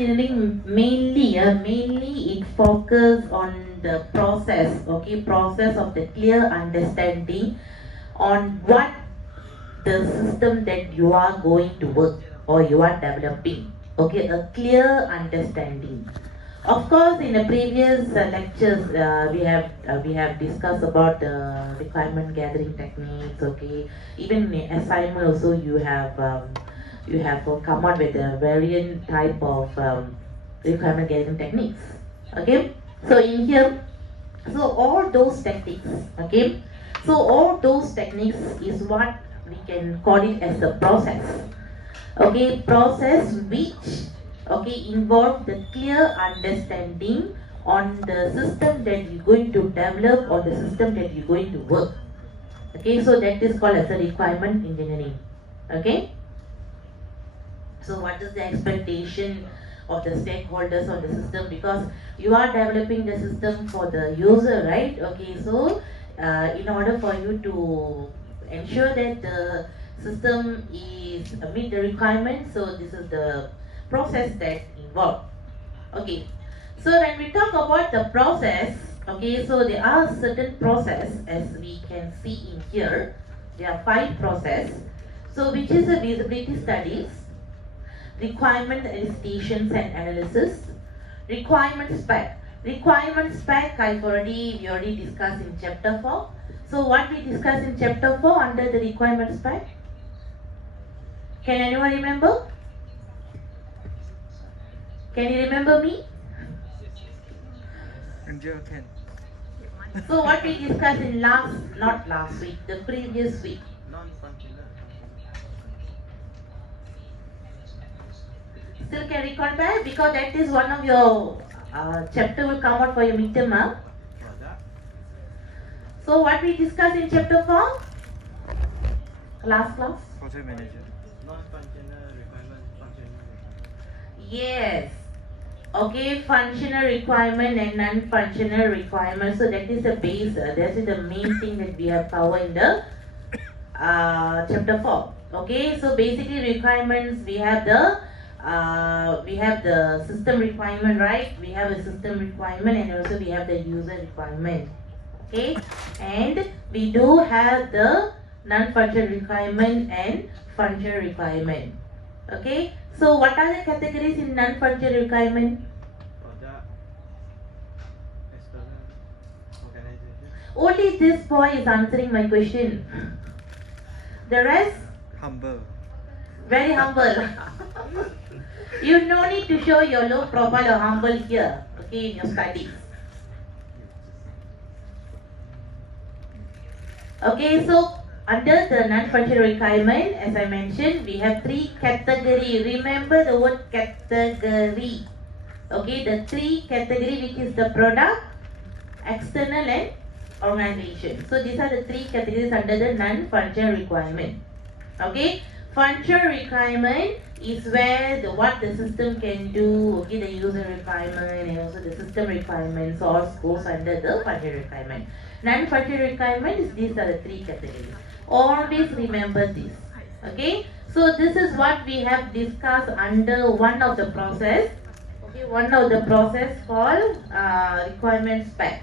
engineering mainly it focuses on the process, okay, process of the clear understanding on what the system that you are going to work or you are developing. Okay, a clear understanding. Of course, in the previous lectures, we have discussed about the requirement gathering techniques. Okay, even in assignment also you have come out with a variant type of requirement gathering techniques. Okay, so in here, so all those techniques. Okay, so all those techniques is what we can call it as a process. Okay, process which involve the clear understanding on the system that you're going to develop or the system that you're going to work. Okay, so that is called as a requirement engineering. Okay, so what is the expectation of the stakeholders of the system, because you are developing the system for the user, right? Okay, so in order for you to ensure that the system is meet the requirements, so this is the process that involved. Okay, so when we talk about the process, okay, so there are certain process as we can see in here. There are 5 process. So which is the feasibility studies, requirement elicitations and analysis, requirement spec. Requirement spec we already discussed in chapter 4. So what we discussed in chapter 4 under the requirement spec? Can anyone remember? Can you remember me? Can. So what we discussed in not last week, the previous week. Non-functional. Still can recall back, because that is one of your chapter will come out for your midterm. Huh? So what we discussed in chapter 4? Last class? Project manager. Non-functional requirement, functional requirement. Yes. Okay, functional requirement and non-functional requirement. So that is the base. That is the main thing that we have covered in the chapter 4. Okay, so basically requirements, we have the system requirement, right? We have a system requirement and also we have the user requirement. Okay, and we do have the non-functional requirement and functional requirement. Okay, so what are the categories in non-functional requirement? Product, external, organization. Only this boy is answering my question. The rest? Humble. Very humble. You no need to show your low profile or humble here, okay, in your studies. Okay, so under the non-functional requirement, as I mentioned, we have 3 categories. Remember the word category. Okay, the 3 categories, which is the product, external and organization. So these are the 3 categories under the non-functional requirement. Okay, functional requirement is where what the system can do. Okay, the user requirement and also the system requirements all goes under the functional requirement. Non-functional requirements, these are the 3 categories. Always remember this. Okay, so this is what we have discussed under one of the process. Okay, one of the process called requirement spec.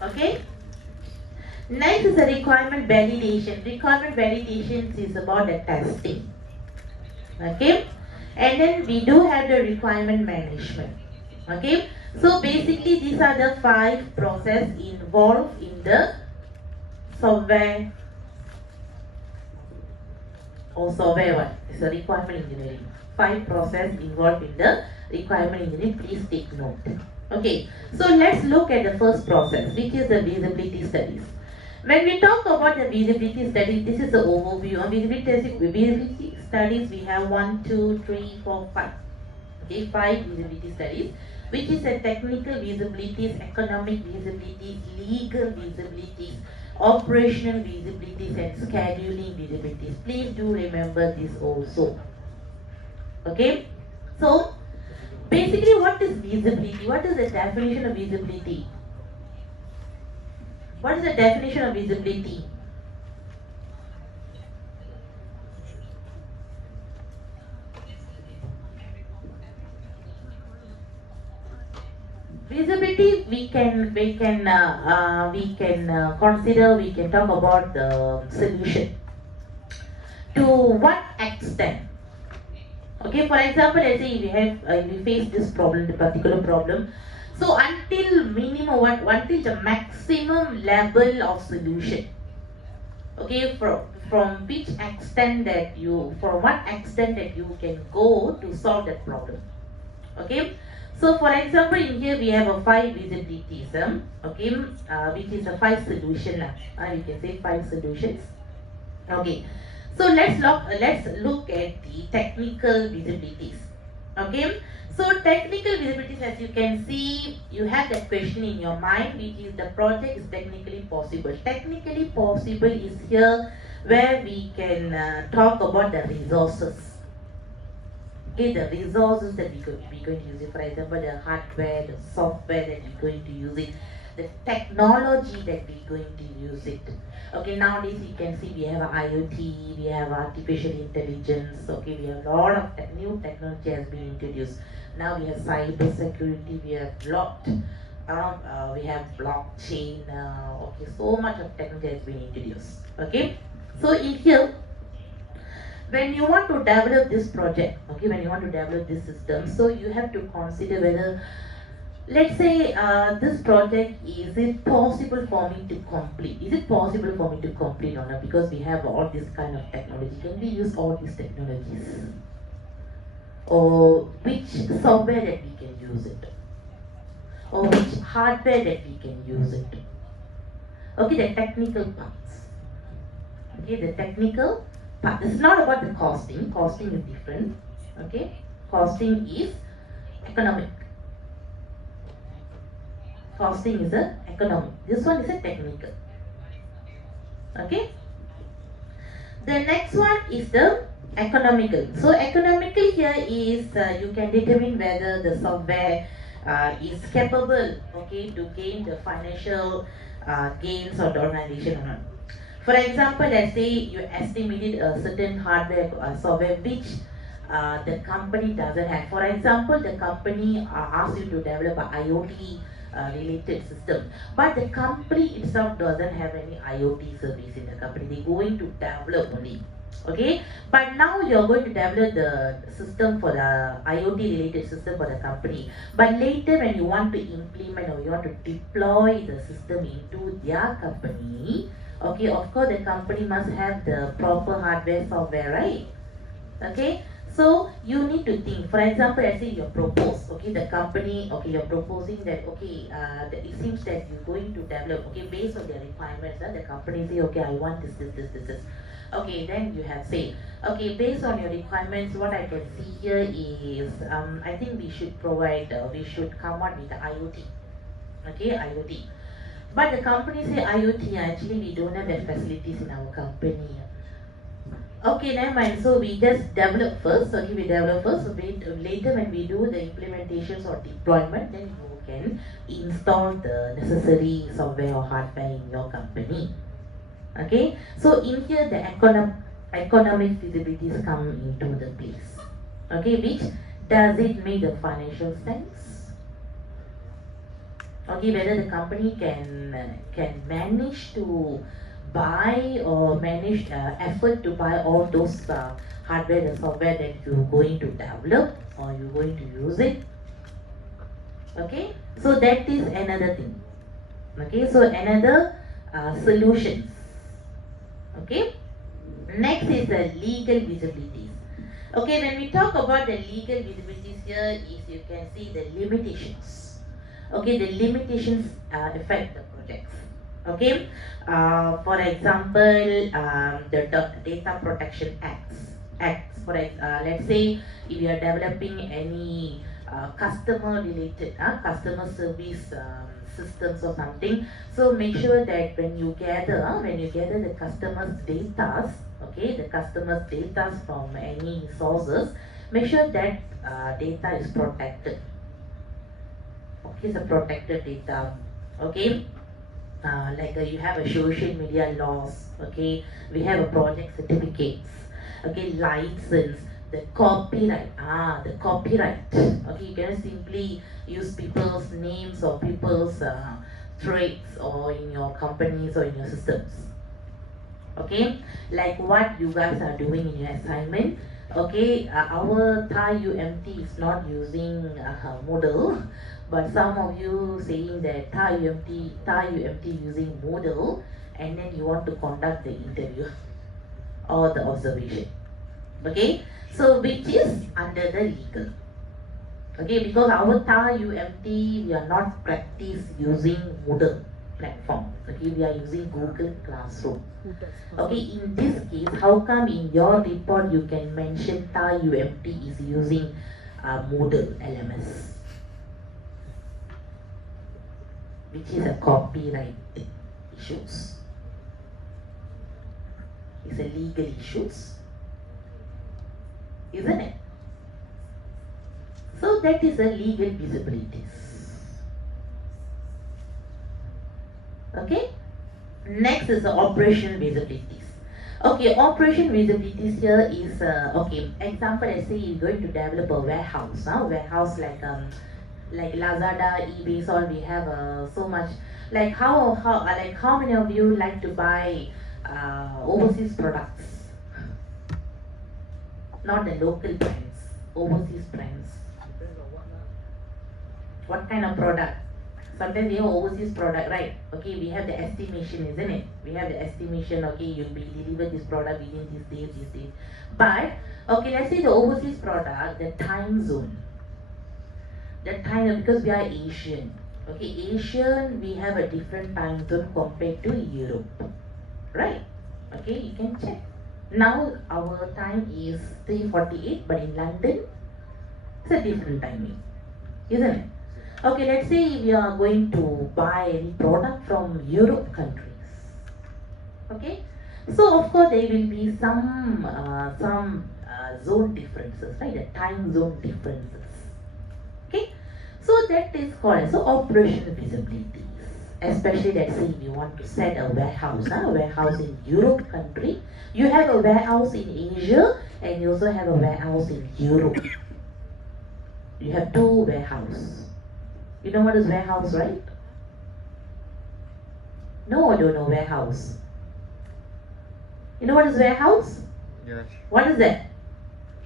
Okay. Next is the requirement validation. Requirement validation is about the testing. Okay, and then we do have the requirement management. Okay, so basically these are the 5 process involved in the software or software what? It's a requirement engineering. 5 process involved in the requirement engineering. Please take note. Okay, so let's look at the first process, which is the feasibility studies. When we talk about the feasibility studies, this is the overview. On feasibility studies, we have 1, 2, 3, 4, 5. Okay, 5 feasibility studies, which is a technical feasibilities, economic feasibilities, legal feasibilities, operational feasibilities, and scheduling feasibilities. Please do remember this also. Okay, so basically, what is feasibility? What is the definition of feasibility? What is the definition of feasibility? Visibility we can consider, we can talk about the solution. To what extent? Okay, for example, let's say we face this problem, the particular problem. So until until the maximum level of solution. Okay, from which extent that you, from what extent that you can go to solve that problem. Okay, so for example, in here we have a 5 visibilities, okay, which is a 5 solution. You can say 5 solutions. Okay, so let's look at the technical visibilities. Okay, so technical visibilities, as you can see, you have that question in your mind, which is the project is technically possible. Technically possible is here where we can talk about the resources. Okay, the resources that we're going to use it. For example, the hardware, the software that we're going to use it, the technology that we're going to use it. Okay, nowadays you can see we have IoT, we have artificial intelligence. Okay, we have a lot of new technology has been introduced. Now we have cyber security, we have we have blockchain. Okay, so much of technology has been introduced. Okay, so in here, when you want to develop this project, okay, when you want to develop this system, so you have to consider whether, let's say, this project, is it possible for me to complete? Is it possible for me to complete or not? Because we have all this kind of technology. Can we use all these technologies? Or which software that we can use it? Or which hardware that we can use it? Okay, the technical parts. Okay, the technical part. It's not about the costing. Costing is different. Okay, costing is economic. Costing is a economic. This one is a technical. Okay. The next one is the economical. So economical here is you can determine whether the software is capable, okay, to gain the financial gains of the organization or not. For example, let's say you estimated a certain hardware software which the company doesn't have. For example, the company asks you to develop an IoT related system, but the company itself doesn't have any IoT service in the company. They're going to develop only. Okay, but now you're going to develop the system for the IoT related system for the company, but later when you want to implement or you want to deploy the system into their company, okay, of course the company must have the proper hardware software, right? Okay, so you need to think. For example, let's say you propose, okay, the company, okay, you're proposing that, okay, it seems that you're going to develop, okay, based on their requirements, the company say, okay, I want this. Okay, then you have say, okay, based on your requirements, what I can see here is, I think we should provide, we should come out with the IoT, okay, IoT. But the company say IoT, actually we don't have that facilities in our company. Okay, never mind. So we just develop first. Okay, we develop first. So later when we do the implementations or deployment, then you can install the necessary software or hardware in your company. Okay, so in here the economic feasibilities come into the place. Okay, which does it make the financial sense? Okay, whether the company can manage to buy or manage effort to buy all those hardware and software that you're going to develop or you're going to use it. Okay, so that is another thing. Okay, so another solutions. Okay, next is the legal visibilities. Okay, when we talk about the legal visibilities here, is you can see the limitations. Okay, the limitations affect the projects. Okay, for example, the Data Protection Acts. For let's say if you are developing any customer related customer service systems or something, so make sure that when you gather the customers' data, okay, the customers' data from any sources, make sure that data is protected. Okay, it's a protected data. Okay, like you have a social media laws. Okay, we have a project certificates. Okay, license. The copyright. The copyright. Okay, you cannot simply use people's names or people's traits or in your companies or in your systems. Okay, like what you guys are doing in your assignment. Okay, our Thai UMT is not using Moodle, but some of you saying that Thai UMT using Moodle, and then you want to conduct the interview or the observation. Okay, so which is under the legal. Okay, because our Thai UMT, we are not practice using Moodle platform. Okay, we are using Google Classroom. Okay, in this case, how come in your report you can mention Thai UMT is using Moodle LMS, which is a copyright issues. It's a legal issues, isn't it? So that is a legal visibilities. Okay. Next is the operational visibilities. Okay, operation visibilities here is okay. Example, let's say you're going to develop a warehouse. Warehouse like Lazada, eBay, so we have so much. Like how many of you like to buy overseas products? Not the local brands, overseas brands. Depends on what lah. What kind of product? Sometimes we have overseas product, right? Okay, we have the estimation, isn't it? We have the estimation, okay, you'll be delivered this product within this days. But, okay, let's say the overseas product, the time zone. The time, because we are Asian. Okay, Asian, we have a different time zone compared to Europe. Right? Okay, you can check. Now, our time is 3:48, but in London, it's a different timing. Isn't it? Okay, let's say we are going to buy any product from Europe countries. Okay, so of course there will be some zone differences, right? The time zone differences. Okay, so that is called as operational visibility. Especially let's say if you want to set a warehouse in Europe country, you have a warehouse in Asia and you also have a warehouse in Europe. You have two warehouses. You know what is warehouse, right? No, I don't know warehouse. You know what is warehouse? Yes. What is that?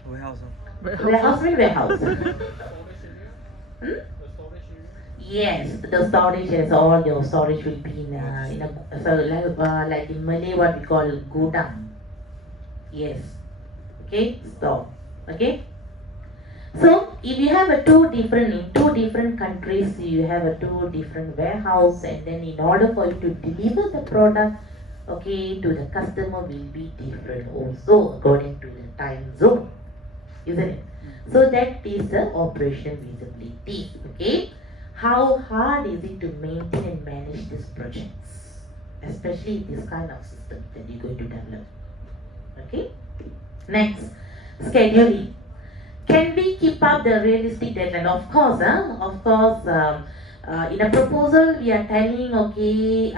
Warehouse. Warehouse means warehouse. Yes, the storage is all your storage will be in a so like in Malay what we call gudang. Yes. Okay, store. Okay. So if you have in two different countries, you have a two different warehouse, and then in order for you to deliver the product, okay, to the customer will be different also according to the time zone, isn't it? So that is the operation visibility. Okay, how hard is it to maintain and manage these projects, especially this kind of system that you're going to develop? Okay. Next, scheduling. Can we keep up the realistic deadline? Of course, in a proposal we are telling, okay,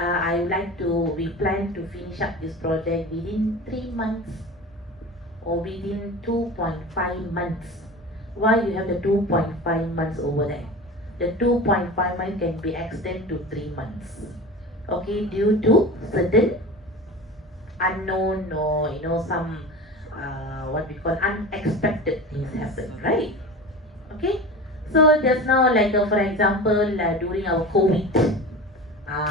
we plan to finish up this project within 3 months or within 2.5 months. Why you have the 2.5 months over there? The 2.5 months can be extended to 3 months. Okay, due to certain unknown or some what we call unexpected things happen, right? Okay, so just now like for example during our COVID,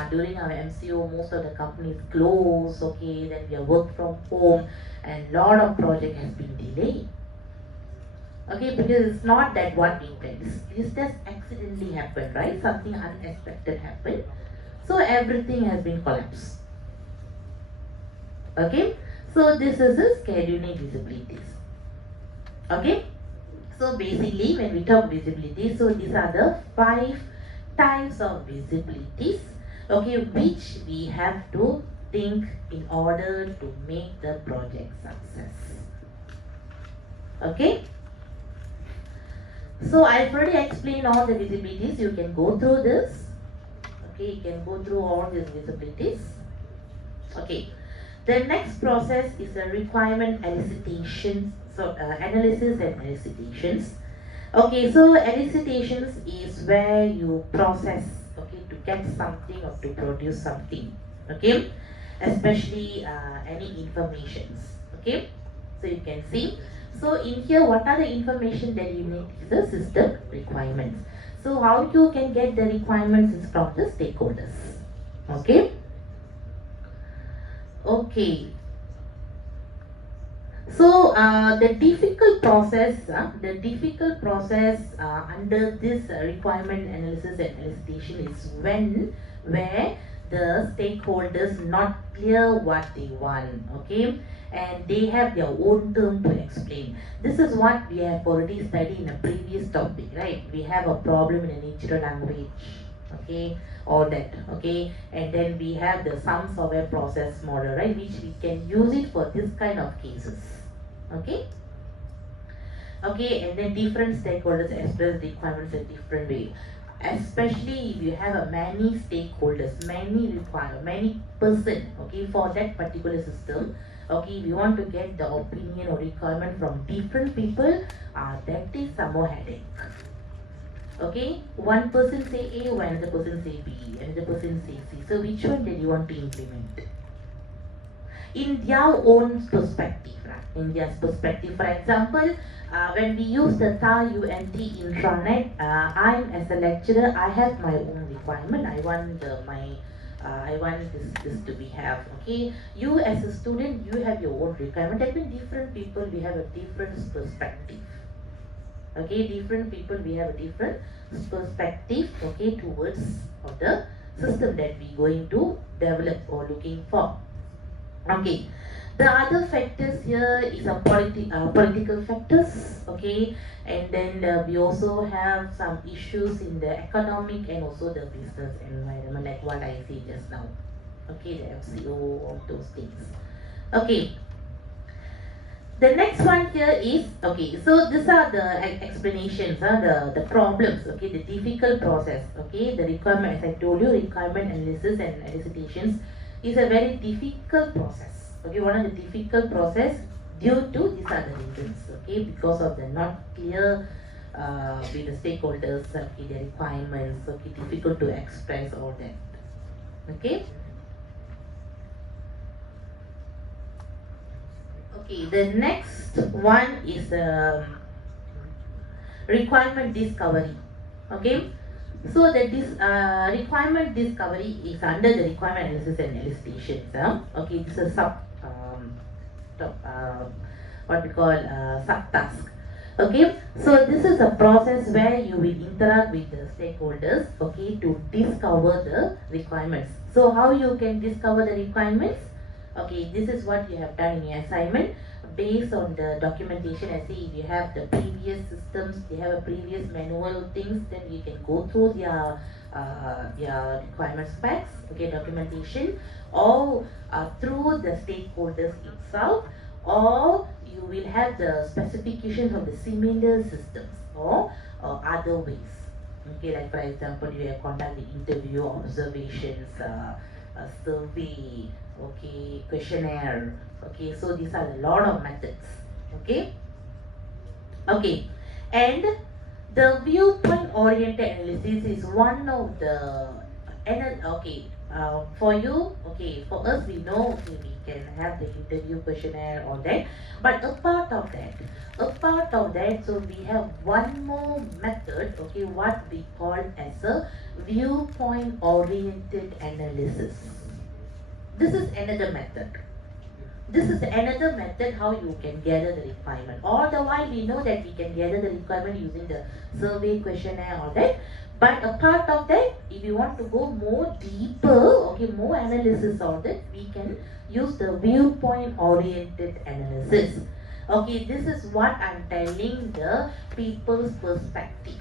during our MCO, most of the companies closed. Okay, then we are work from home and lot of project has been delayed. Okay, because it's not that what we planned, it's just accidentally happened, right? Something unexpected happened, so everything has been collapsed. Okay, so this is the scheduling visibilities. Okay, so basically when we talk visibility, so these are the 5 types of visibilities, okay, which we have to think in order to make the project success. Okay, so I've already explained all the visibilities. You can go through this. Okay, you can go through all these visibilities. Okay, the next process is a requirement elicitation analysis and elicitations. Okay, so elicitations is where you process, okay, to get something or to produce something, okay, especially any informations, okay. So you can see. So in here, what are the information that you need? Is the system requirements. So how you can get the requirements is from the stakeholders, okay. Okay. So the difficult process under this requirement analysis and elicitation is where the stakeholders not clear what they want, okay, and they have their own term to explain. This is what we have already studied in a previous topic, right? We have a problem in a natural language, okay, all that, okay, and then we have the sum software process model, right, which we can use it for this kind of cases, okay. Okay, and then different stakeholders express requirements in different way, especially if you have a many stakeholders, many person, okay, for that particular system. Okay, if you want to get the opinion or requirement from different people, that is some more headache. Okay, one person say A, one other person say B, another person say C. So which one did you want to implement? In their own perspective, right? In their perspective. For example, when we use the TAR-UNT intranet, I'm as a lecturer, I have my own requirement. I want this to be have. Okay, you as a student, you have your own requirement. That means different people, we have a different perspective. Okay, different people, we have a different perspective, okay, towards of the system that we going to develop or looking for. Okay, the other factors here is a political factors, okay, and then we also have some issues in the economic and also the business environment, like what I said just now, okay, the FCO, of those things. Okay, the next one here is, okay, so these are the explanations, the problems, okay, the difficult process, okay, the requirement, as I told you, requirement analysis and elicitations is a very difficult process, okay, one of the difficult process due to these are the reasons, okay, because of the not clear with the stakeholders, okay, the requirements, okay, difficult to express all that, okay. Okay, the next one is requirement discovery. Okay, so the requirement discovery is under the requirement analysis and elicitations. Okay, this is a what we call subtask. Okay, so this is a process where you will interact with the stakeholders, okay, to discover the requirements. So how you can discover the requirements? Okay, this is what you have done in your assignment based on the documentation. I see if you have the previous systems, they have a previous manual things, then you can go through their requirement specs, okay, documentation, or through the stakeholders itself, or you will have the specifications of the similar systems or other ways. Okay, like for example, you have conduct the interview, observations, a survey, okay, questionnaire, okay, so these are a lot of methods, okay. Okay, and the viewpoint oriented analysis is one of the okay, for you, okay, for us we know, okay, we can have the interview, questionnaire, all that, but apart of that, so we have one more method, okay, what we call as a viewpoint oriented analysis. This is another method. This is another method how you can gather the requirement. All the while we know that we can gather the requirement using the survey, questionnaire, all that. But apart of that, if you want to go more deeper, okay, more analysis of that, we can use the viewpoint oriented analysis. Okay, this is what I'm telling the people's perspective.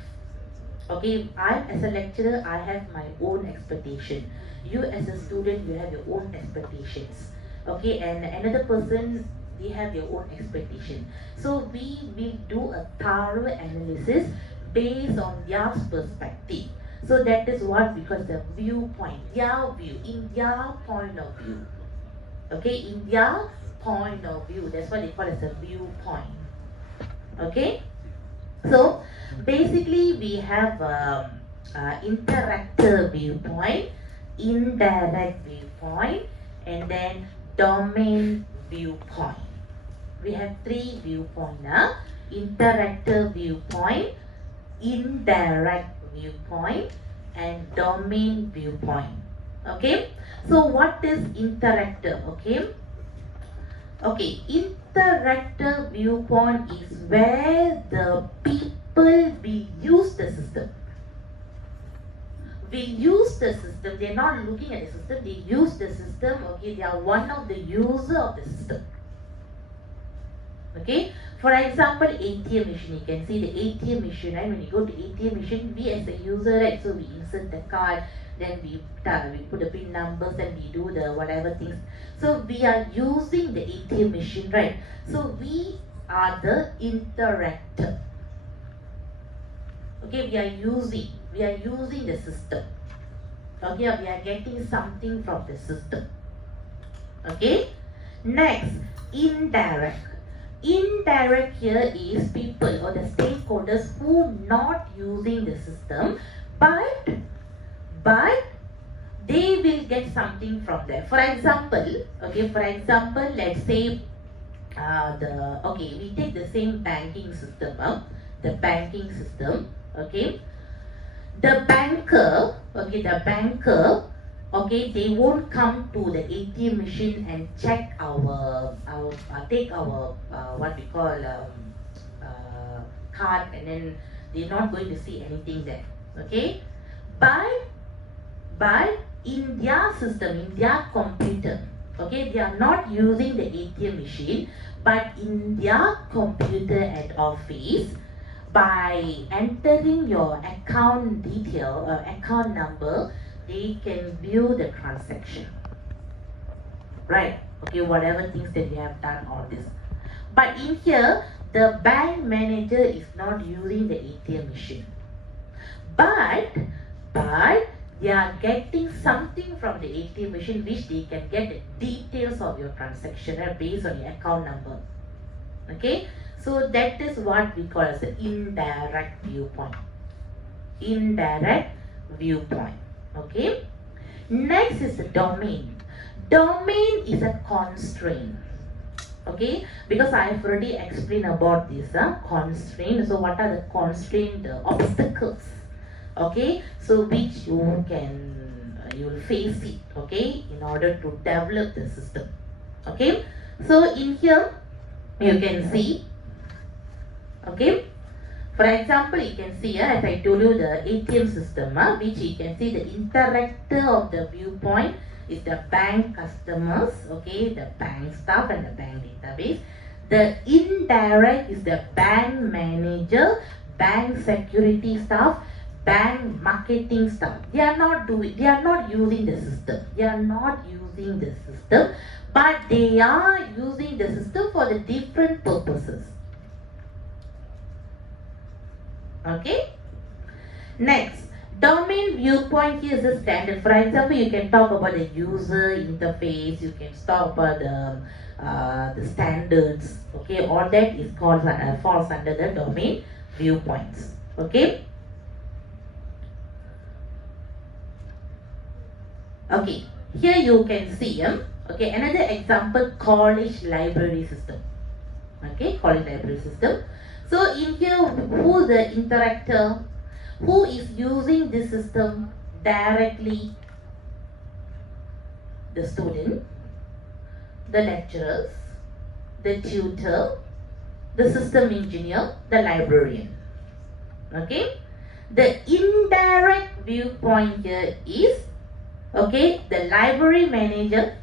Okay, I as a lecturer, I have my own expectation. You as a student, you have your own expectations. Okay, and another person, they have their own expectation. So we will do a thorough analysis based on their perspective. So that is what we call the viewpoint, their view, in their point of view. Okay, in their point of view, that's what they call as a viewpoint. Okay, so basically we have interactive viewpoint, indirect viewpoint, and then domain viewpoint. We have three viewpoints now: interactive viewpoint, indirect viewpoint, and domain viewpoint. Okay, so what is interactive? Okay, interactive viewpoint is where the people will use the system. Will use the system. They're not looking at the system. They use the system. Okay, they are one of the user of the system. Okay, for example, ATM machine. You can see the ATM machine, right? When you go to ATM machine, we as a user, right? So we insert the card, then we put the pin numbers, and we do the whatever things. So we are using the ATM machine, right? So we are the interactor. Okay, we are using the system. Okay, we are getting something from the system. Okay, next, indirect. Indirect here is people or the stakeholders who not using the system, but they will get something from there. For example, let's say we take the same banking system, okay. The banker, they won't come to the ATM machine and check take our what we call card, and then they're not going to see anything there. Okay, but in their system, in their computer, okay, they are not using the ATM machine, but in their computer at office, by entering your account detail or account number, they can view the transaction, right? Okay, whatever things that you have done, all this. But in here, the bank manager is not using the ATM machine, but they are getting something from the ATM machine, which they can get the details of your transaction based on your account number. Okay, so that is what we call as the indirect viewpoint. Indirect viewpoint. Okay, next is the domain. Domain is a constraint. Okay, because I have already explained about this constraint. So what are the constraint, the obstacles? Okay, so which you will face it, okay, in order to develop the system. Okay, so in here you can see, okay, for example, you can see as I told you, the ATM system, which you can see the interactor of the viewpoint is the bank customers, okay, the bank staff and the bank database. The indirect is the bank manager, bank security staff, bank marketing staff. They are not using the system. But they are using the system for the different purposes. Okay. Next, domain viewpoint here is a standard. For example, you can talk about the user interface. You can talk about the standards. Okay, all that is called falls under the domain viewpoints. Okay. Okay, here you can see okay, another example, college library system. Okay, college library system. So in here, who the interactor, who is using this system directly? The student, the lecturers, the tutor, the system engineer, the librarian. Okay, the indirect viewpoint here is, okay, the library manager,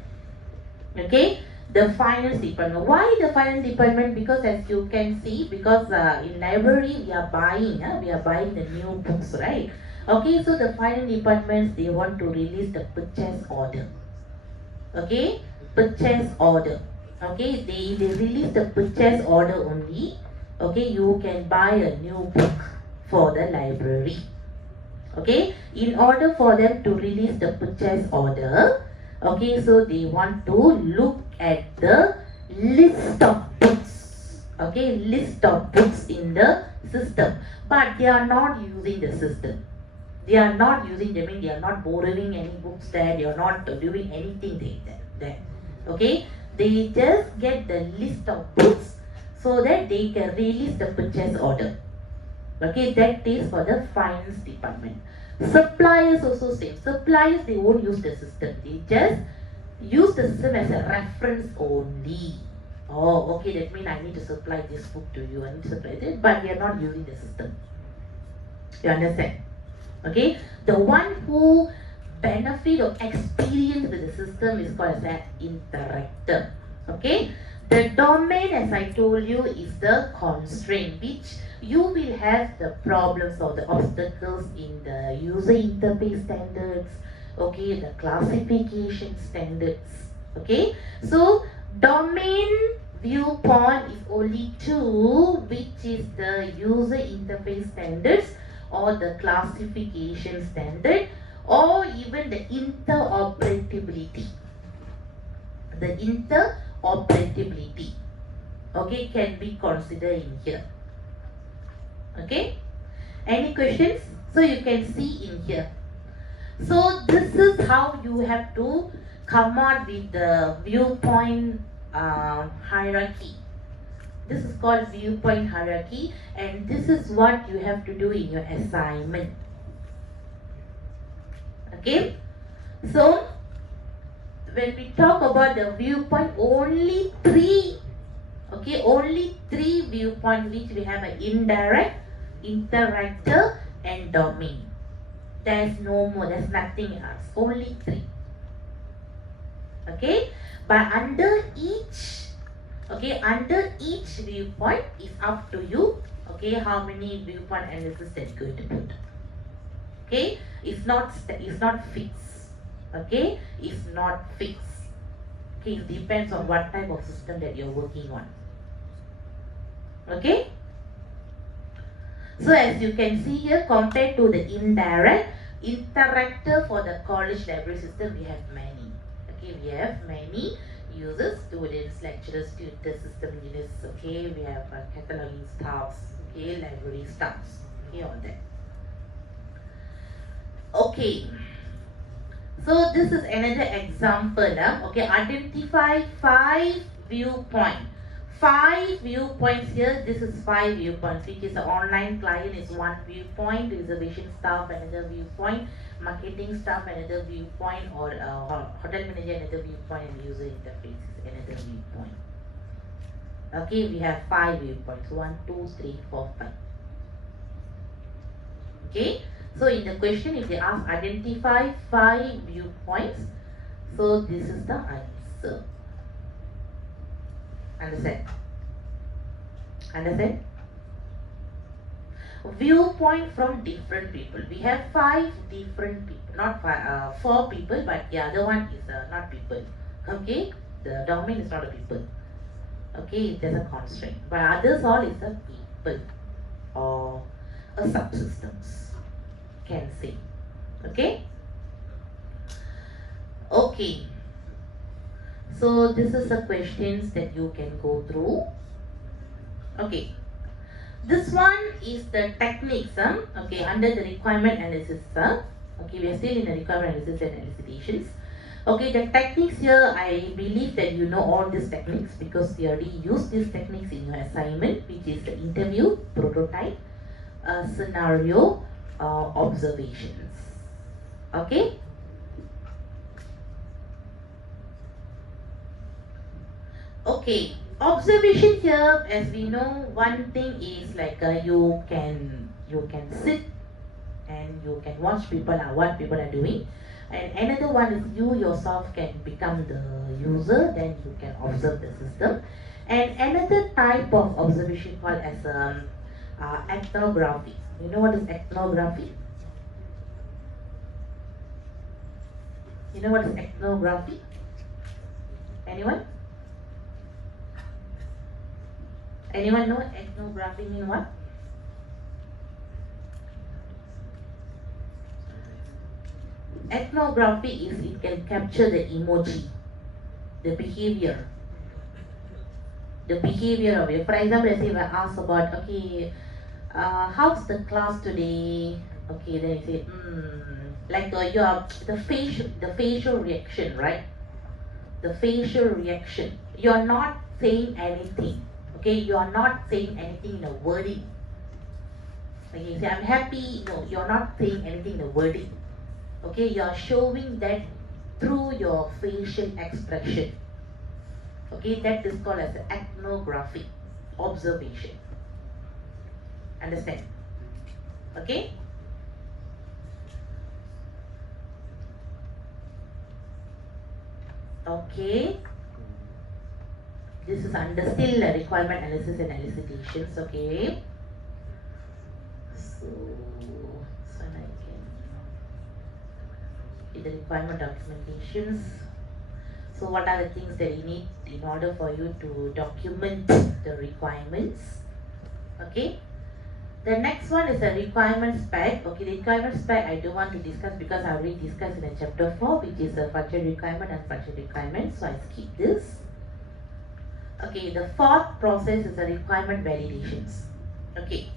okay, the finance department. Why the finance department? Because as you can see, because in library we are buying the new books, right? Okay, so the finance departments, they want to release the purchase order. Okay, purchase order. Okay, they release the purchase order only. Okay, you can buy a new book for the library. Okay, in order for them to release the purchase order, okay, so they want to look at the list of books. okay, list of books in the system, but they are not using the system. They are not using them, they are not borrowing any books there, they are not doing anything there. Okay, they just get the list of books so that they can release the purchase order. Okay, that is for the finance department. Suppliers also same. Suppliers, they won't use the system, they just use the system as a reference only. Oh, okay, that means I need to supply this book to you, I need to supply this, but they are not using the system. You understand? Okay, the one who benefit or experience with the system is called as an interactor. Okay, the domain, as I told you, is the constraint which you will have the problems or the obstacles in the user interface standards, okay, the classification standards. Okay, so domain viewpoint is only two, which is the user interface standards or the classification standard, or even the interoperability. The interoperability, okay, can be considered in here. Okay, any questions? So you can see in here. So this is how you have to come out with the viewpoint hierarchy. This is called viewpoint hierarchy, and this is what you have to do in your assignment. Okay, so when we talk about the viewpoint, only three viewpoints which we have: an indirect, interactor, and domain. There's no more, there's nothing else, only three. Okay, but under each viewpoint is up to you, okay, how many viewpoint analysis that you're going to put. Okay, it's not fixed. Okay, it's not fixed. Okay, it depends on what type of system that you're working on. Okay, so as you can see here, compared to the indirect, interactor for the college library system, we have many. Okay, we have many users, students, lecturers, tutors, system engineers. Okay, we have cataloging staffs, okay, library staffs, okay, all that. Okay, so this is another example. Okay, identify 5 viewpoints. 5 viewpoints here. This is 5 viewpoints, which is the online client is one viewpoint, reservation staff another viewpoint, marketing staff another viewpoint, or hotel manager another viewpoint, and user interface is another viewpoint. Okay, we have 5 viewpoints. 1, 2, 3, 4, 5. Okay, so in the question, if they ask identify 5 viewpoints, so this is the answer. Understand? Understand? Viewpoint from different people. We have 5 different people, not 4 people, but the other one is not people. Okay, the domain is not a people. Okay, there's a constraint, but others all is a people or a subsystems, can say. Okay. Okay. So this is the questions that you can go through. Okay, this one is the techniques. Okay, under the requirement analysis. Okay, we are still in the requirement analysis and elucidations. Okay, the techniques here, I believe that you know all these techniques because you already used these techniques in your assignment, which is the interview, prototype, scenario, observations. Okay. Okay, observation here, as we know, one thing is like you can sit and you can watch what people are doing, and another one is you yourself can become the user, then you can observe the system, and another type of observation called as ethnography. You know what is ethnography? You know what is ethnography? Anyone? Anyone know ethnography mean what? Ethnography is, it can capture the emoji, the behavior. the behavior of it. For example, let's say if I ask about, okay, how's the class today? Okay, then you say, like the facial reaction, right? The facial reaction. You're not saying anything. Okay, you are not saying anything in a wording. Okay, you say I'm happy. No, you're not saying anything in a wording. Okay, you're showing that through your facial expression. Okay, that is called as ethnography, observation. Understand? Okay? Okay. This is under still requirement analysis and elicitations. Okay. So I can the requirement documentations. So what are the things that you need in order for you to document the requirements? Okay. The next one is a requirement spec. Okay, the requirement spec I don't want to discuss because I already discussed in a chapter 4, which is a function requirement and function requirement. So I skip this. Okay, the fourth process is the requirement validations. Okay.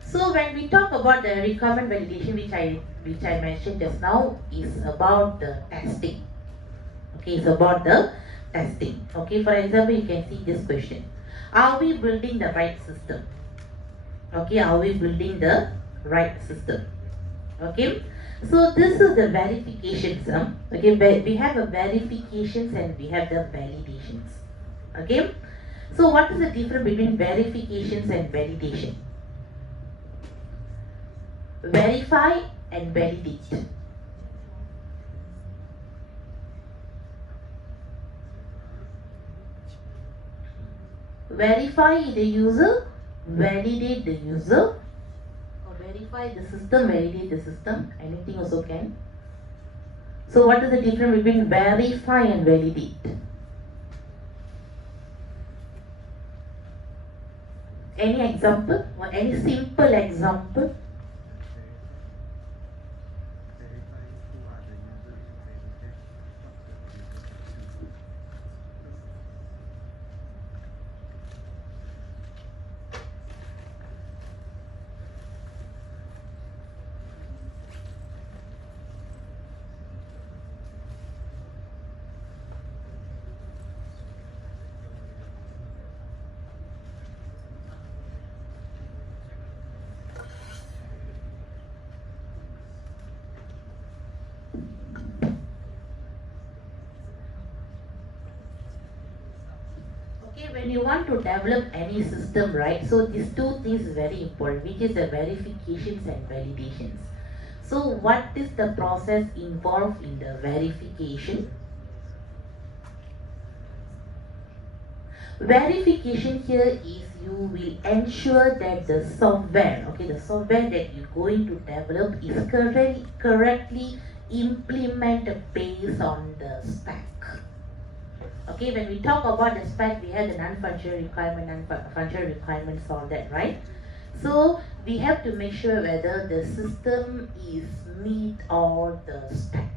So when we talk about the requirement validation, which I mentioned just now, is about the testing. Okay, it's about the testing. Okay, for example, you can see this question: are we building the right system? Okay, are we building the right system? Okay, so this is the verifications. Okay, we have a verifications and we have the validations. Okay, so what is the difference between verifications and validation? Verify and validate. Verify the user, validate the user, or verify the system, validate the system, anything also can. So what is the difference between verify and validate? Any example or any simple example? Okay, when you want to develop any system, right? So these two things is very important, which is the verifications and validations. So what is the process involved in the verification? Verification here is you will ensure that the software, okay, the software that you're going to develop is correctly implemented based on the spec. Okay, when we talk about the spec, we have the non-functional requirement and functional requirements, all that, right? So we have to make sure whether the system is meet all the spec,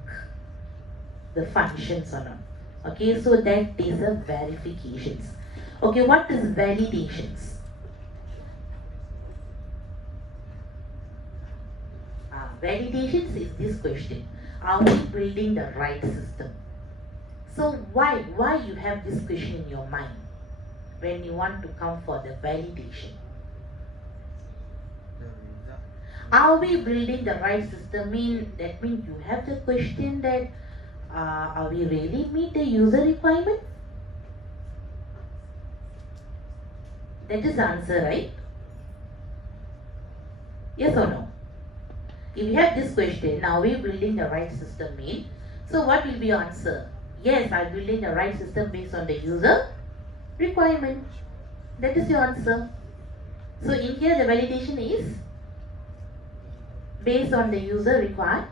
the functions or not. Okay, so that is a verifications. Okay, what is validations? Validations is this question: are we building the right system? So why you have this question in your mind when you want to come for the validation? Are we building the right system? That means you have the question that are we really meet the user requirement? That is the answer, right? Yes or no? If you have this question, are we building the right system so what will be your answer? Yes, I'm building the right system based on the user requirement. That is your answer. So in here the validation is based on the user requirements.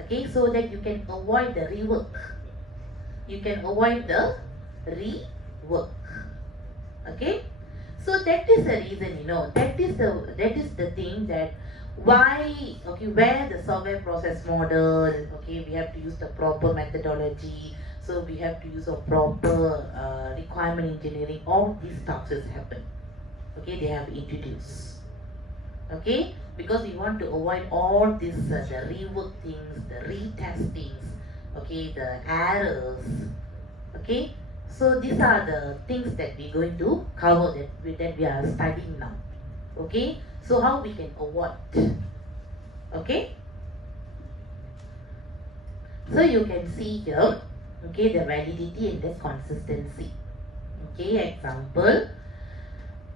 Okay, so that you can avoid the rework. You can avoid the rework. Okay, so that is the reason, that is the thing that why, okay, where the software process model, okay, we have to use the proper methodology. So we have to use a proper requirement engineering. All these stuff has happened. Okay, they have introduced. Okay, because we want to avoid all this the rework things, the retestings, okay, the errors. Okay, so these are the things that we're going to cover that we are studying now. Okay, so how we can avoid. Okay, so you can see here, okay, the validity and the consistency. Okay, example.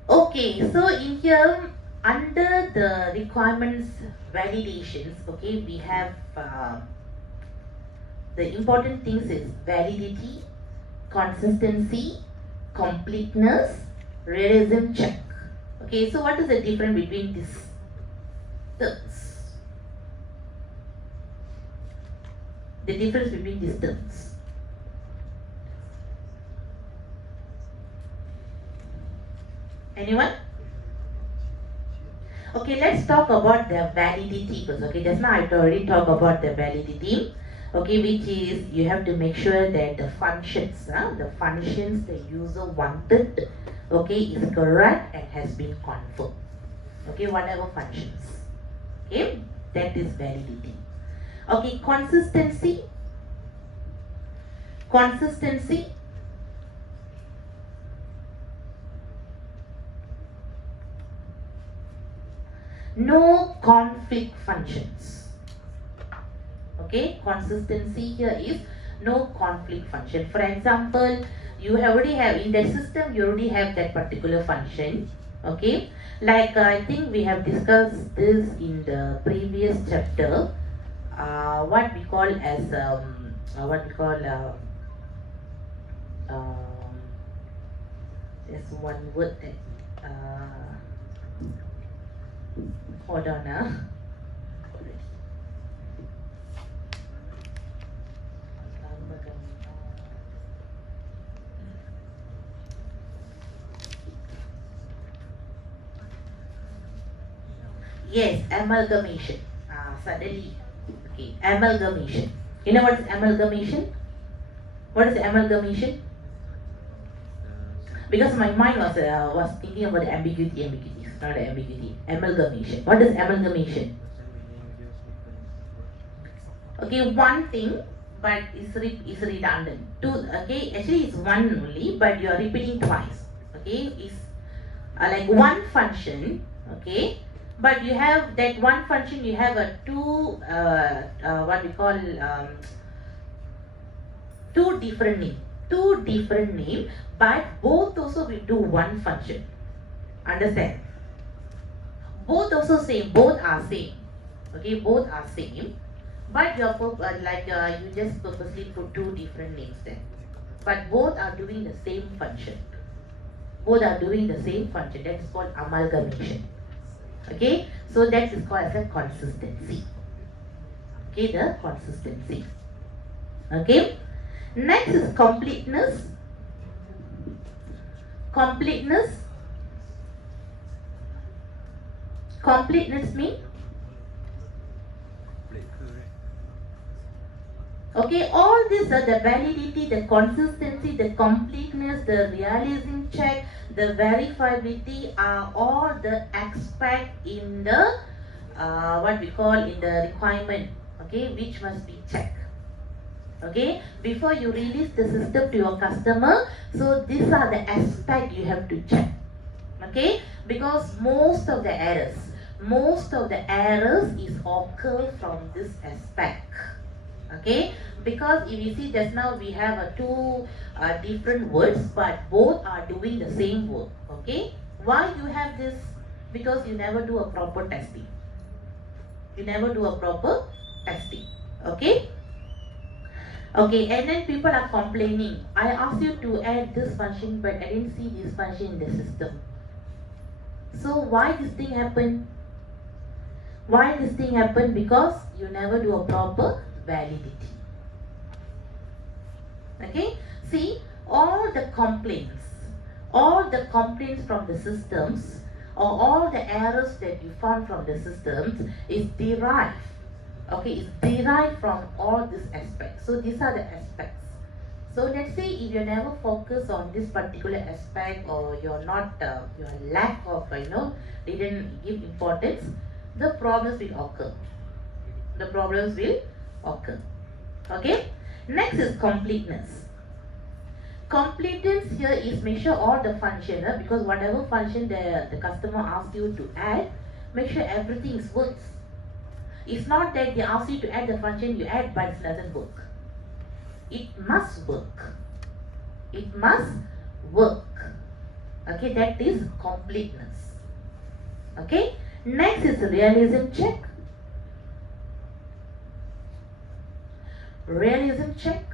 Okay, so in here under the requirements validations, okay, we have the important things is validity, consistency, completeness, realism check. Okay, so what is the difference between these terms? The difference between these terms. Anyone? Okay, let's talk about the validity first. Okay, just now I already talked about the validity. Okay, which is you have to make sure that the functions the user wanted, okay, is correct and has been confirmed. Okay, whatever functions. Okay, that is validity. Okay, consistency. Consistency. No conflict functions. Okay, consistency here is no conflict function. For example, you already have in that system, you already have that particular function. Okay, like I think we have discussed this in the previous chapter. What we call as there's one word that hold on. Yes, amalgamation. Suddenly, okay, amalgamation. You know what is amalgamation? What is amalgamation? Because my mind was thinking about the ambiguity, not the ambiguity. Amalgamation. What is amalgamation? Okay, one thing, but it's redundant. Two, okay, actually it's one only, but you are repeating twice. Okay, it's like one function. Okay, but you have that one function. You have a two what we call two different name, but both also will do one function. Understand? Both also same. Both are same. Okay, both are same. But you you just purposely put two different names there. But both are doing the same function. Both are doing the same function. That is called amalgamation. Okay, so that is called as a consistency. Okay, the consistency. Okay, next is completeness. Completeness. Completeness means okay, all these are the validity, the consistency, the completeness, the realism check, the verifiability are all the aspect in the what we call in the requirement, okay, which must be checked. Okay, before you release the system to your customer, so these are the aspect you have to check. Okay, because most of the errors is occur from this aspect. Okay, because if you see just now we have two different words, but both are doing the same work. Okay, why you have this? Because you never do a proper testing. Okay, okay, and then people are complaining, I asked you to add this function, but I didn't see this function in the system. So why this thing happen? Because you never do a proper validity. Okay, see, all the complaints from the systems, or all the errors that you found from the systems is derived, okay, is derived from all these aspects. So these are the aspects. So let's say if you never focus on this particular aspect, or you're not, your lack of, didn't give importance, the problems will occur. The problems will occur. Okay. Next is completeness. Completeness here is make sure all the function, because whatever function the customer asks you to add, make sure everything works. It's not that they ask you to add the function, you add but it doesn't work. It must work. It must work. Okay, that is completeness. Okay, next is realism check. Realism check.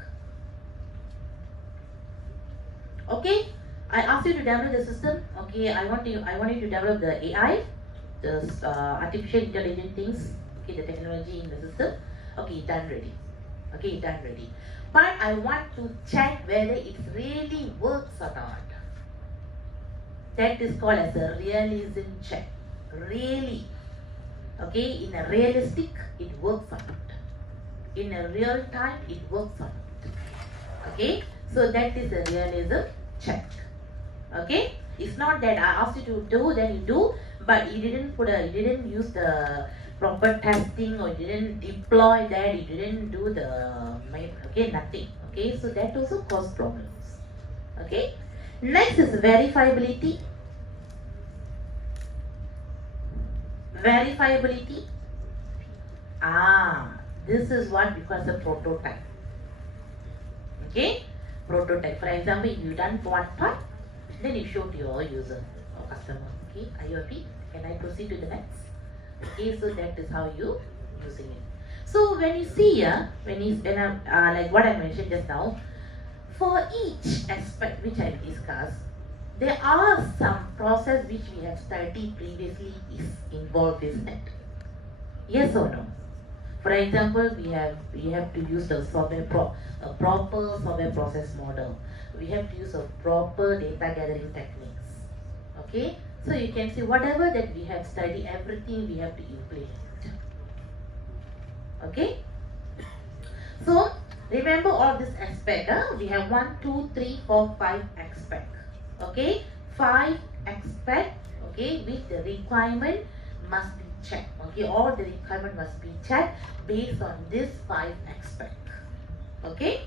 Okay, I asked you to develop the system. Okay, I want you to develop the AI, the artificial intelligence things. Okay, the technology in the system. Okay, done ready. Okay, done ready. But I want to check whether it really works or not. That is called as a realism check. Really. Okay, in a realistic, it works or not. In a real time, it works or not. Okay, so that is a realism check. Okay, it's not that I asked you to do, then you do, but you didn't use the proper testing, or you didn't deploy that, you didn't do the, okay, nothing. Okay, so that also cause problems. Okay, next is verifiability. Verifiability. This is what we call a prototype. Okay, prototype. For example, if you done one part, then you show to your user or customer. Okay, are you happy? Can I proceed to the next? Okay, so that is how you using it. So when you see here, when I'm like what I mentioned just now, for each aspect which I discussed, there are some process which we have studied previously is involved, isn't it? Yes or no? For example, we have to use the a proper software process model. We have to use a proper data gathering techniques. Okay, so you can see whatever that we have studied, everything we have to implement. Okay, so remember all this aspect. We have 1, 2, 3, 4, 5 aspect. Okay, 5 aspect. Okay, which the requirement must be checked. Okay, all the requirement must be checked based on this 5 aspect. Okay,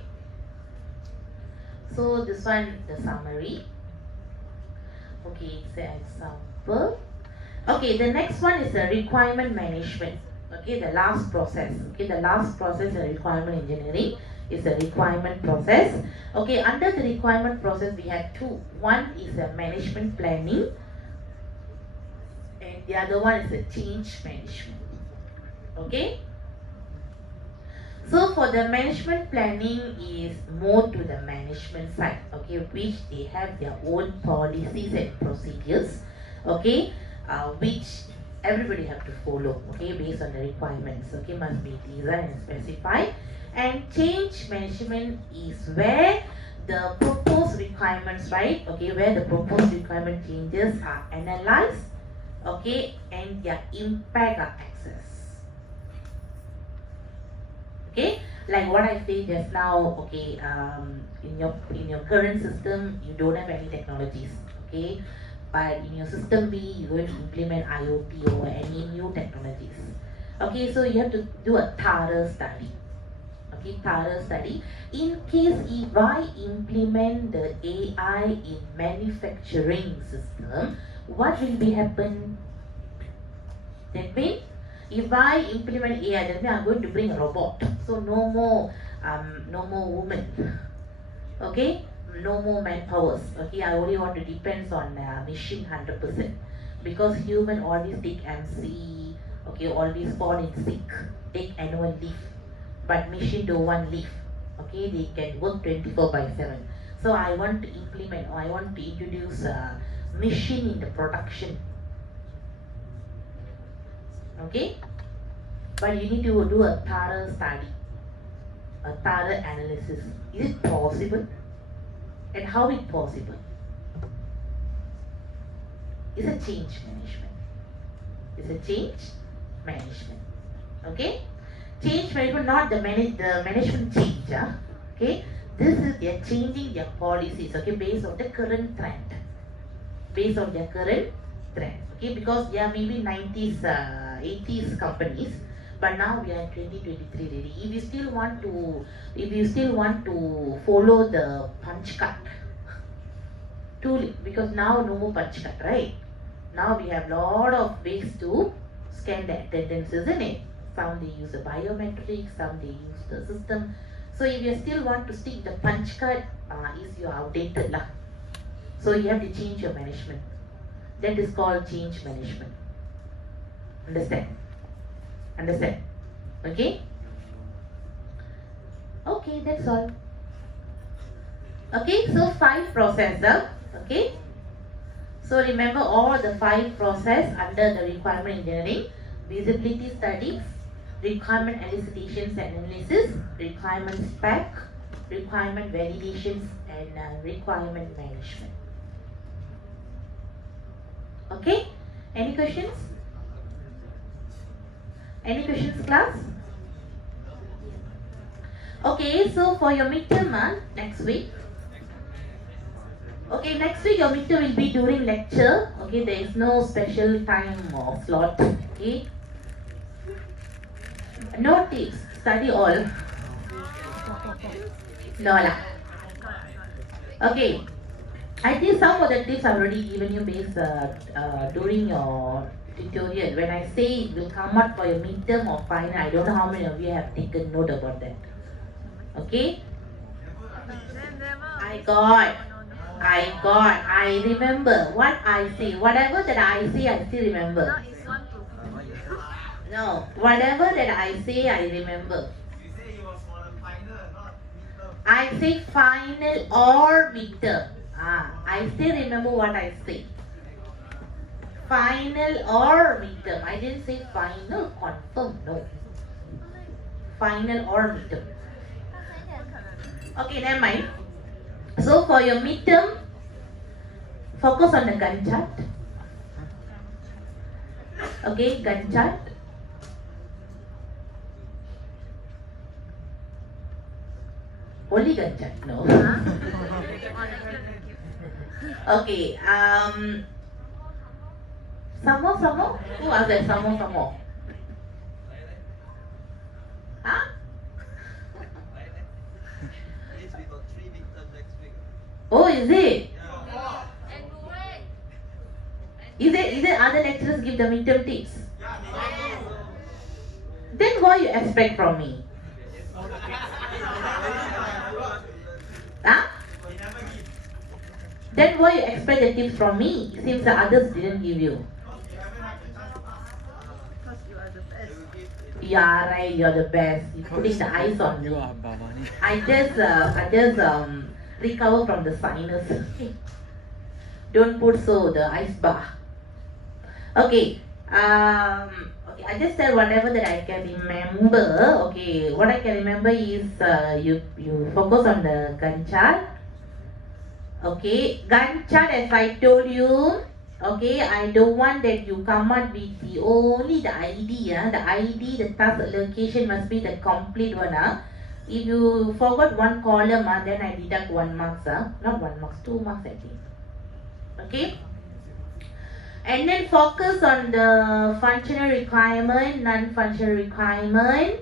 so this one, the summary. Okay, it's an example. Okay, the next one is the requirement management. Okay, the last process. Okay, the last process in requirement engineering is the requirement process. Okay, under the requirement process we have two. One is the management planning, and the other one is the change management. Okay, so for the management planning is more to the management side, okay, which they have their own policies and procedures, okay, which everybody have to follow, okay, based on the requirements, okay, must be designed and specified. And change management is where the proposed requirements, right, okay, where the proposed requirement changes are analyzed, okay, and their impact are assessed. Okay, like what I said just now. Okay, in your current system you don't have any technologies. Okay, but in your system B you're going to implement IoT or any new technologies. Okay, so you have to do a thorough study. Okay, thorough study. In case if I implement the AI in manufacturing system, what will be happen? That means if I implement AI, that means I'm going to bring a robot. So no more women. Okay, no more manpowers. Okay, I only want to depend on machine 100%, because human always take MC. Okay, always fall in sick, take annual leave, but machine don't want leave. Okay, they can work 24/7. So I want to implement, or I want to introduce a machine in the production. Okay, but you need to do a thorough study, a thorough analysis. Is it possible? And how it possible? It's a change management. It's a change management. Okay, change management, not the management change. Okay, This is they're changing their policies, okay, based on the current trend. Based on their current trend. Okay, because they are maybe 90s, 80s companies, but now we are in 2023 really. If you still want to follow the punch card, because now no more punch card, right? Now we have lot of ways to scan the attendance, isn't it? Some they use the biometrics, some they use the system. So if you still want to stick the punch card, is you outdated lah. So you have to change your management. That is called change management. Understand? Understand? Okay? Okay, that's all. Okay, so 5 processor. Okay? So remember all the 5 process under the requirement engineering: visibility studies, requirement elicitations and analysis, requirement spec, requirement validations, and requirement management. Okay? Any questions? Any questions, class? Okay, so for your midterm next week. Okay, next week your midterm will be during lecture. Okay, there is no special time or slot. Okay. No tips. Study all. No lah. Okay. I think some of the tips I've already given you based during your tutorial. When I say it will come out for your midterm or final, I don't know how many of you have taken note about that. Okay? I remember what I say. Whatever that I say, I still remember. No, whatever that I say, I remember. You say it was for the final, not midterm. I say final or midterm. I still remember what I say. Final or midterm. I didn't say final, confirm, no. Final or midterm. Okay, never mind. So for your midterm, focus on the Gantt chart. Okay, Gantt chart. Only Gantt chart, no. Okay, some more? Who are there? Some more? Huh? At least we got 3 midterms next week. Oh, is it? Yeah. Is it other lecturers give the midterm tips? Yeah. Then what you expect from me? Huh? Then what you expect the tips from me since the others didn't give you? Yeah, right, you're the best. You're putting the eyes on me. I just recover from the sinus. Don't put the ice bar. Okay. Okay, I just tell whatever that I can remember. Okay, what I can remember is you focus on the Gantt chart. Okay, Gantt chart, as I told you. Okay, I don't want that you come out with the ID. The ID, the task allocation must be the complete one. If you forgot one column, then I deduct 1 marks. Not 1 marks, 2 marks I think. Okay. And then focus on the functional requirement, non-functional requirement.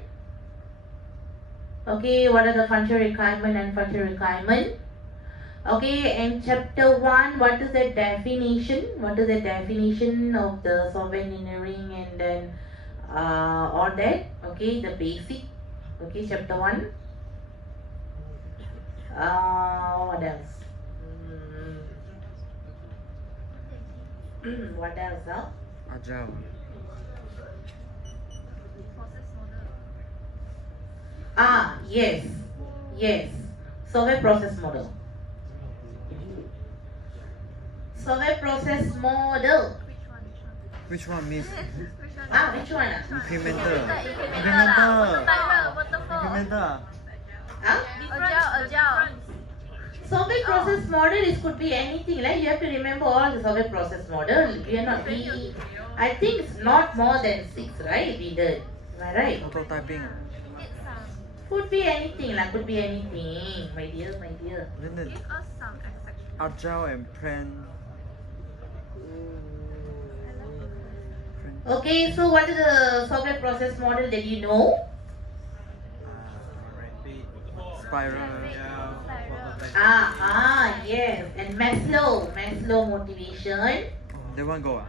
Okay, what are the functional requirement, non-functional requirement? Okay, and chapter 1, what is the definition? What is the definition of the software engineering, and then all that? Okay, the basic. Okay, chapter 1. What else? What else? Agile. Yes. Software process model. Software process model. Which one, miss? Which one? Implementer. Agile. Software process model could be anything. Like you have to remember all the software process model. I think it's not more than 6, right? We did. Am I right? Prototyping. Could be anything lah, could be anything, my dear, my dear. Then the Give us some exception. agile and plan. Okay, so what is the software process model that you know? Spiral. Yes, and Maslow motivation. That one go.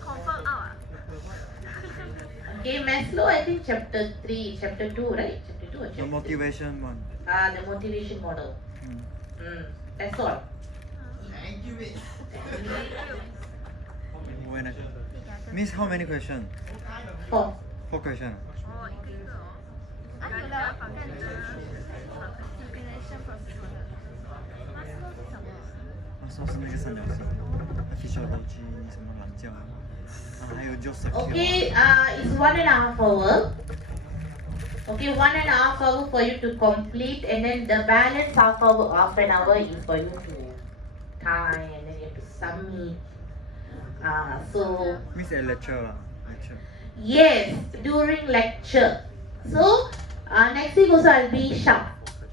Confirm out. Okay, Maslow, I think chapter 2, right? Chapter 2 or chapter The motivation one. The motivation model. Mm. That's all. Thank you, miss. When I, Miss, how many questions? 4. 4 questions. 哦，一个一个哦。啊，有的旁边的 simulation process 的 Maslow 是什么？说是那个三角形 physiology 什么懒觉还有 Joseph Okay, it's 1.5 hour. Okay, 1.5 hour for you to complete, and then the balance half an hour is for you to tie, and then you have to submit. So Miss a lecture lecture yes, during lecture. So next week also I'll be sharp.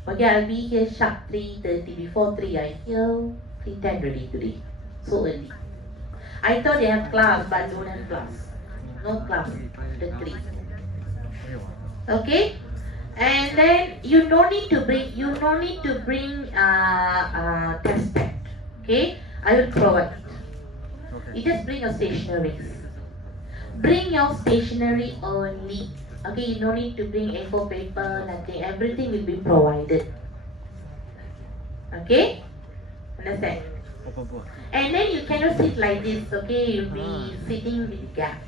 Okay, I'll be here sharp 3:30. Before 3, I here 3:10 already today. So early. I thought they have class, but don't have class. No class. The 3. Okay, and then you no need to bring test pad. Okay, I will provide it. okay You just bring your stationeries. Bring your stationery only. Okay, you no need to bring A4 paper, nothing. Everything will be provided. Okay, understand? open book And then you cannot sit like this. Okay, you'll be sitting with gap.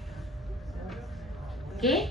Okay.